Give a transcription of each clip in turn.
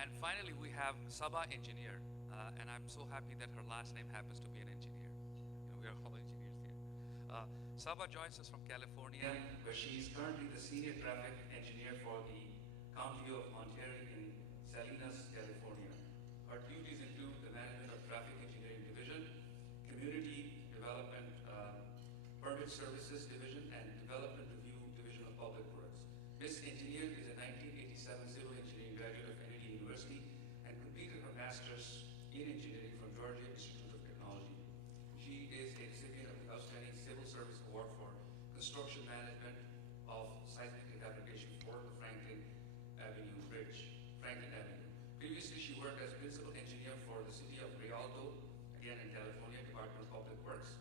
And finally, we have Sabah Engineer, and I'm so happy that her last name happens to be an engineer. We are all engineers here. Sabah joins us from California, where she is currently the senior traffic engineer for the County of Ontario in Salinas, California. Her duties include the management of traffic engineering division, community development, permit services division, and development review division of public works. Ms. Engineer is a 1987 civil engineering graduate of Kennedy University and completed her master's in engineering from Georgia Institute of Technology. She is a recipient of the Outstanding Civil Service Award for Construction Management of Seismic Rehabilitation for the Franklin Avenue Bridge, Franklin Avenue. Previously, she worked as principal engineer for the city of Rialto, again in California, Department of Public Works,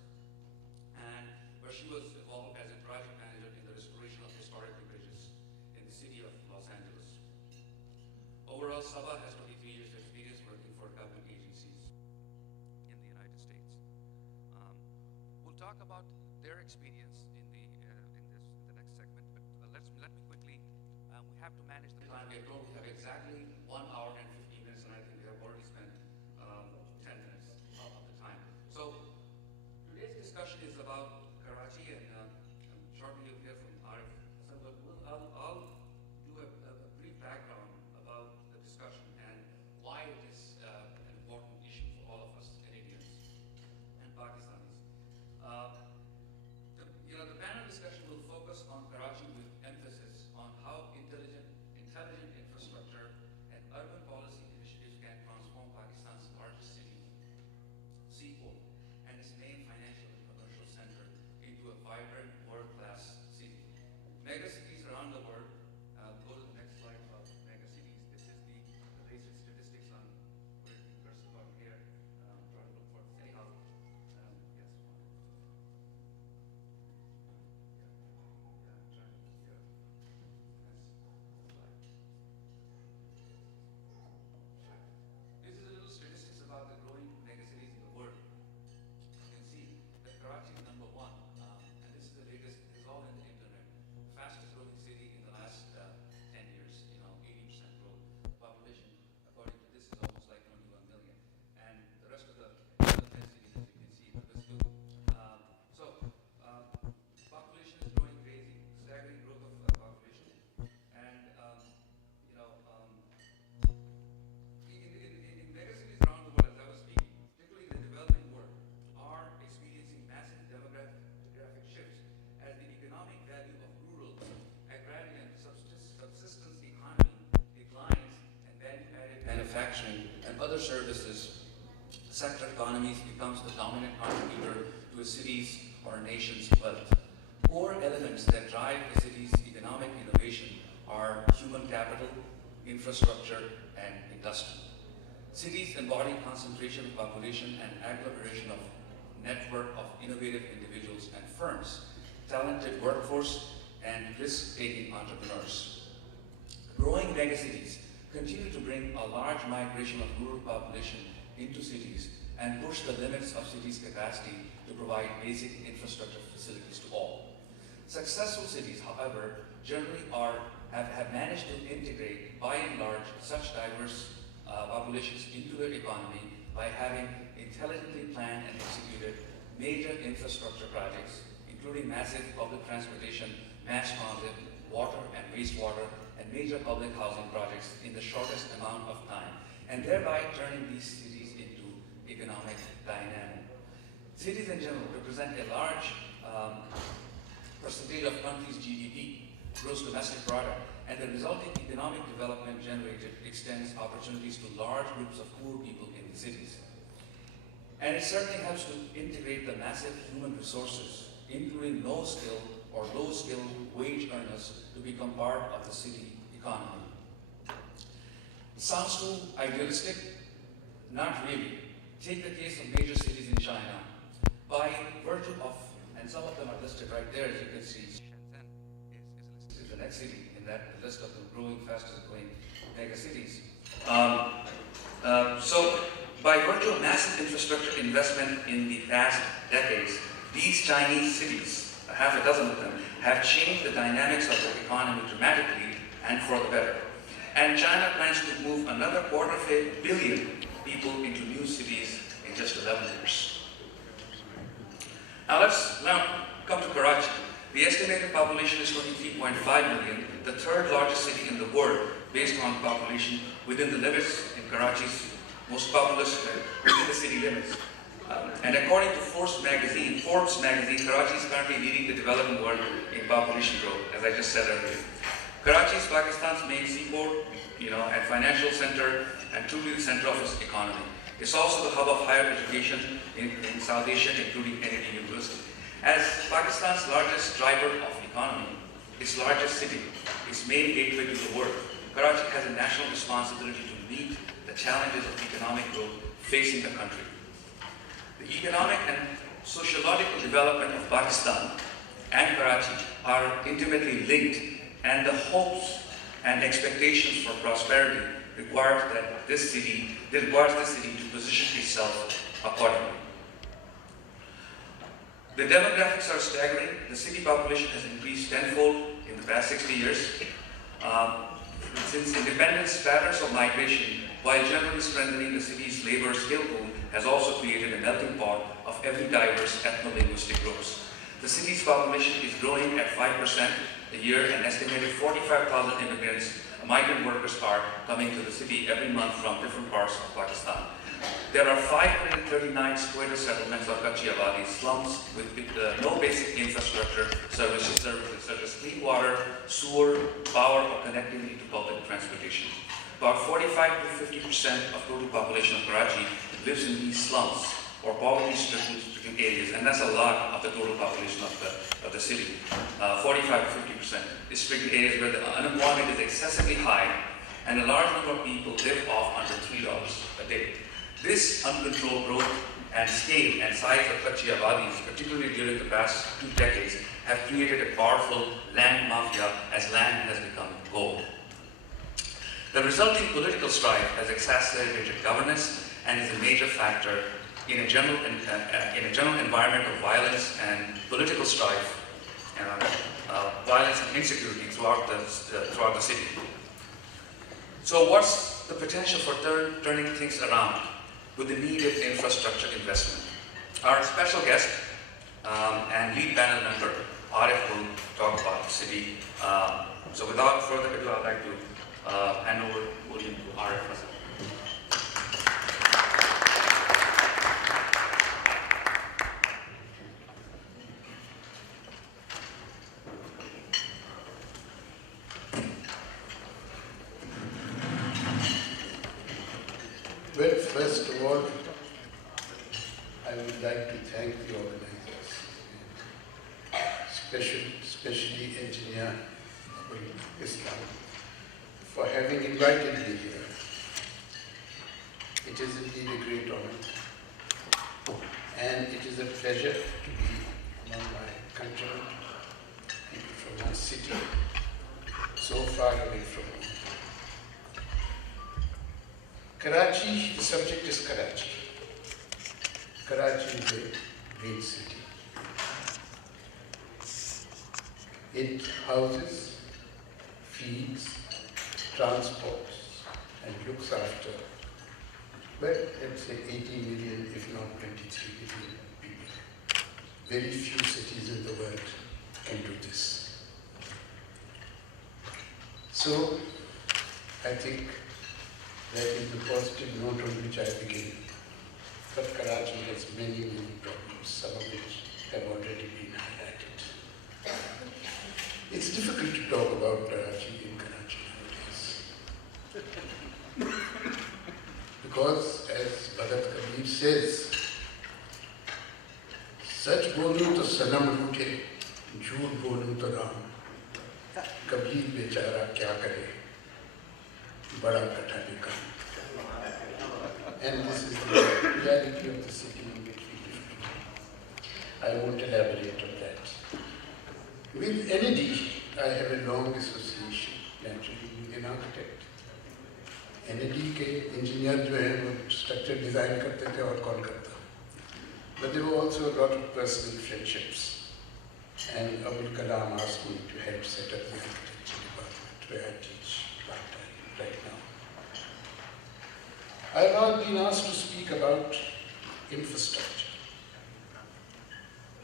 and where she was involved as a project manager in the restoration of historical bridges in the city of Los Angeles. Overall, Sabah has 23 years of experience working for government agencies in the United States. We'll talk about their experience in the next segment, but let me quickly. We have to manage the time. We are told we have exactly 1 hour and 15 minutes, and I think we have already spent 10 minutes of the time. So today's discussion is about Karachi, and shortly you'll hear from Arif. So, but I'll do a brief background about the discussion and why it is an important issue for all of us Canadians and Pakistanis. The panel discussion will focus on Karachi with emphasis on how intelligent infrastructure and urban policy initiatives can transform Pakistan's largest city, seaport, and its main financial and commercial center into a vibrant, world-class city. Megacities around the world. Go to the next slide about megacities. This is the latest statistics on where the cursor button here. Try to look for anyhow. Yes. This is a little statistics about the growing megacities in the world. You can see that Karachi is number 1, and this is the latest. It's all in the internet. Fastest growing city in the last 10 years. 80% growth. The population, according to this, is almost like 21 million, and the rest of the 10 cities, as you can see, the list goes. Population is growing crazy, staggering growth of population, and in megacities around the world, as I was speaking, particularly in the developing world, are experiencing massive demographic shifts as the economic value of rural, agrarian, subsistence economy declines, and value-added manufacturing and other services sector economies becomes the dominant contributor to a city's or a nation's wealth. Core elements that drive a city's economic innovation are human capital, infrastructure, and industry. Cities embody concentration of population and agglomeration of network of innovative individuals and firms, talented workforce, and risk-taking entrepreneurs. Growing megacities continue to bring a large migration of rural population into cities and push the limits of cities' capacity to provide basic infrastructure facilities to all. Successful cities, however, generally have managed to integrate, by and large, such diverse populations into their economy by having intelligently planned and executed major infrastructure projects, including massive public transportation, mass transit, water and wastewater, and major public housing projects in the shortest amount of time, and thereby turning these cities into economic dynamic. Cities in general represent a large percentage of country's GDP, gross domestic product, and the resulting economic development generated extends opportunities to large groups of poor people in the cities. And it certainly helps to integrate the massive human resources, including no-skill or low-skill wage earners, to become part of the city economy. It sounds too idealistic? Not really. Take the case of major cities in China. By virtue of, and some of them are listed right there, as you can see. Shenzhen is the next city in that list of the growing, fastest growing mega cities. So, by virtue of massive infrastructure investment in the past decades, these Chinese cities, half a dozen of them, have changed the dynamics of the economy dramatically and for the better. And China plans to move another 250 million people into new cities in just 11 years. Now let's come to Karachi. The estimated population is 23.5 million, the third largest city in the world based on population within the limits in Karachi's most populous within the city limits. And according to Forbes magazine, Karachi is currently leading the developing world in population growth, as I just said earlier. Karachi is Pakistan's main seaport, and financial center, and truly the center of its economy. It's also the hub of higher education in South Asia, including NAD University. As Pakistan's largest driver of economy, its largest city, its main gateway to the world, Karachi has a national responsibility to meet the challenges of economic growth facing the country. The economic and sociological development of Pakistan and Karachi are intimately linked, and the hopes and expectations for prosperity requires this city to position itself accordingly. The demographics are staggering. The city population has increased tenfold in the past 60 years. Since independence, patterns of migration, while generally strengthening the city's labor skill pool, has also created a melting pot of every diverse ethno-linguistic groups. The city's population is growing at 5% a year, and estimated 45,000 immigrants, migrant workers are coming to the city every month from different parts of Pakistan. There are 539 squatter settlements or Kachiawadi slums with no basic infrastructure services such as clean water, sewer, power, or connectivity to public transportation. About 45 to 50% of total population of Karachi lives in these slums or poverty-stricken areas, and that's a lot of the total population of the city. 45 to 50% is stricken areas where the unemployment is excessively high, and a large number of people live off under $3 a day. This uncontrolled growth and scale and size of Kachiawadi's, particularly during the past 2 decades, have created a powerful land mafia as land has become gold. The resulting political strife has exacerbated governance and is a major factor in a general environment of violence and political strife, violence and insecurity throughout the city. So what's the potential for turning things around with the needed infrastructure investment? Our special guest and lead panel member, Arif, will talk about the city. So without further ado, I'd like to hand over William to Arif. Well, first of all, I would like to thank the organizers, especially Engineer Islam, for having invited me here. It is indeed a great honor, and it is a pleasure to be among my countrymen, people from my city, so far away from home. Karachi, the subject is Karachi. Karachi is a great city. It houses, feeds, transports, and looks after, well, let's say 18 million, if not 23 million people. Very few cities in the world can do this. So, I think that is the positive note on which I begin. But Karachi has many, many problems, some of which have already been highlighted. It's difficult to talk about Karachi in Karachi nowadays. Because, as Bhagat Kabir says, सच बोलूं तो सनम रूठे, झूठ बोलूं तो राम. कबीर बेचारा क्या करे, बड़ा कठिन काम. And this is the reality of the city in which we live. I won't elaborate on that. With NAD, I have a long association, naturally, with an architect. NAD के इंजीनियर जो हैं वो स्ट्रक्चर डिजाइन करते थे और कौन करता. But there were also a lot of personal friendships. And Abul Kalam asked me to help set up the architecture department where I teach part-time right I've been asked to speak about infrastructure.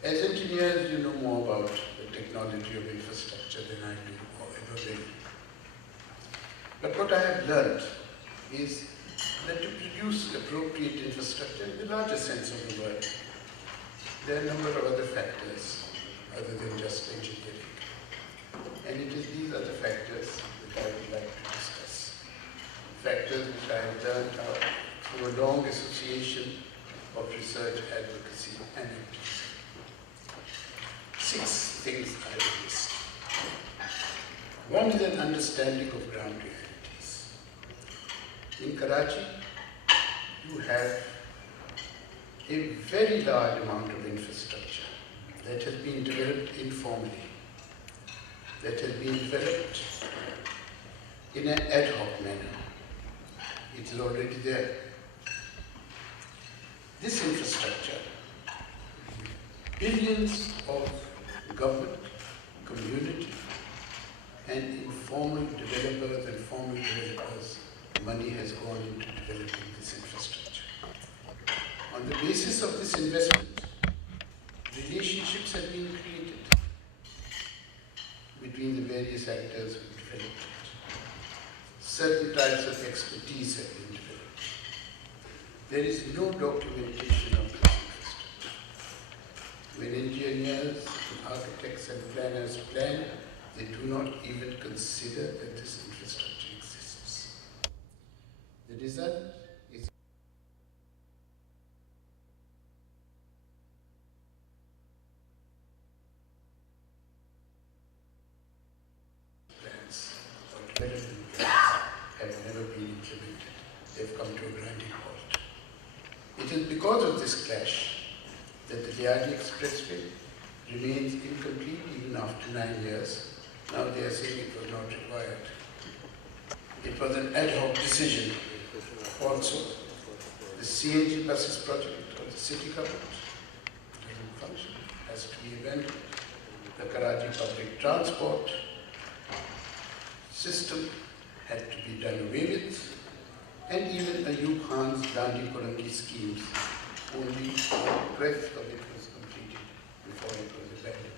As engineers, you know more about the technology of infrastructure than I do or ever will. But what I have learned is that to produce appropriate infrastructure in the larger sense of the word, there are a number of other factors other than just engineering. And it is these other factors that I would like to discuss. Factors which I have learned out through a long association of research, advocacy, and activism. 6 things I will list. One is an understanding of ground realities. In Karachi, you have a very large amount of infrastructure that has been developed informally, that has been developed in an ad hoc manner. It is already there. This infrastructure, billions of government, community, and informal developers and formal developers, money has gone into developing this infrastructure. On the basis of this investment, relationships have been created between the various actors who developed it. Certain types of expertise have been developed. There is no documentation of this infrastructure. When engineers, architects, and planners plan, they do not even consider that this infrastructure exists. The result is plans or development plans have never been implemented. They've come to a grinding halt. It is because of this clash that the Liadi Expressway remains incomplete even after 9 years. Now they are saying it was not required. It was an ad hoc decision. Also, the CNG buses project of the city government doesn't function, has to be abandoned. The Karachi public transport system had to be done away with, and even Ayub Khan's Dandi Kurangi schemes, only 1/12 of it was completed before it was abandoned.